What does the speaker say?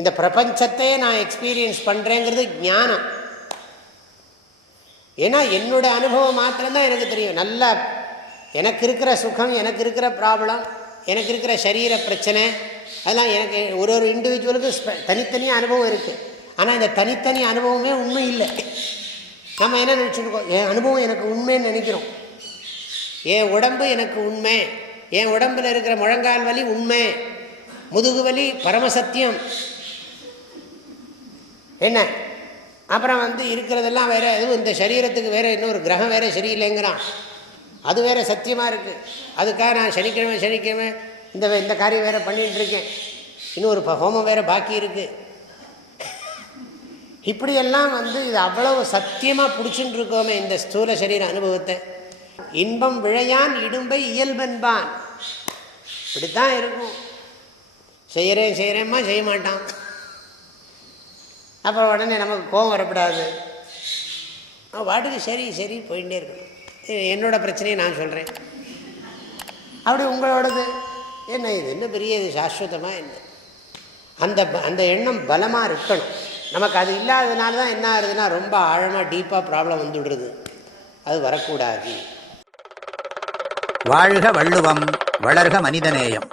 இந்த பிரபஞ்சத்தையே நான் எக்ஸ்பீரியன்ஸ் பண்ணுறேங்கிறது ஞானம். ஏன்னா என்னோட அனுபவம் மாத்திரம்தான் எனக்கு தெரியும். நல்லா எனக்கு இருக்கிற சுகம், எனக்கு இருக்கிற ப்ராப்ளம், எனக்கு இருக்கிற சரீர பிரச்சனை, அதெல்லாம் எனக்கு ஒரு ஒரு இண்டிவிஜுவலுக்கு தனித்தனியாக அனுபவம் இருக்குது. ஆனால் இந்த தனித்தனி அனுபவமே உண்மை இல்லை. நம்ம என்ன நினச்சிருக்கோம், என் அனுபவம் எனக்கு உண்மைன்னு நினைக்கிறோம். என் உடம்பு எனக்கு உண்மை, என் உடம்பில் இருக்கிற முழங்கால் வலி உண்மை, முதுகு வலி பரமசத்தியம் என்ன. அப்புறம் இருக்கிறதெல்லாம் வேறு, எதுவும் இந்த சரீரத்துக்கு வேறு இன்னொரு கிரகம் வேறு சரியில்லைங்கிறான், அது வேறு சத்தியமாக இருக்குது. அதுக்காக நான் சனிக்கிழமை இந்த காரியம் வேறு பண்ணிகிட்ருக்கேன், இன்னொரு ஹோமம் வேறு பாக்கி இருக்குது. இப்படியெல்லாம் இது அவ்வளவு சத்தியமாக பிடிச்சுட்டு இருக்கோமே இந்த ஸ்தூல சரீர அனுபவத்தை. இன்பம் விழையான் இடும்பை இயல்பென்பான், இப்படித்தான் இருக்கும். செய்கிறேம்மா செய்ய மாட்டான். அப்புறம் உடனே நமக்கு கோபம் வரப்படாது, வாட்டுக்கு சரி போயிட்டே இருக்கணும். என்னோட பிரச்சனையை நான் சொல்கிறேன், அப்படி உங்களோடது என்ன, இது என்ன பெரிய இது சாஸ்வதமாக என்ன. அந்த எண்ணம் பலமாக இருக்கணும். நமக்கு அது இல்லாததுனால தான் என்ன ஆகுதுன்னா ரொம்ப ஆழமாக டீப்பாக ப்ராப்ளம் வந்துடுறது. அது வரக்கூடாது. வாழ்க வள்ளுவம், வளர்க மனிதநேயம்.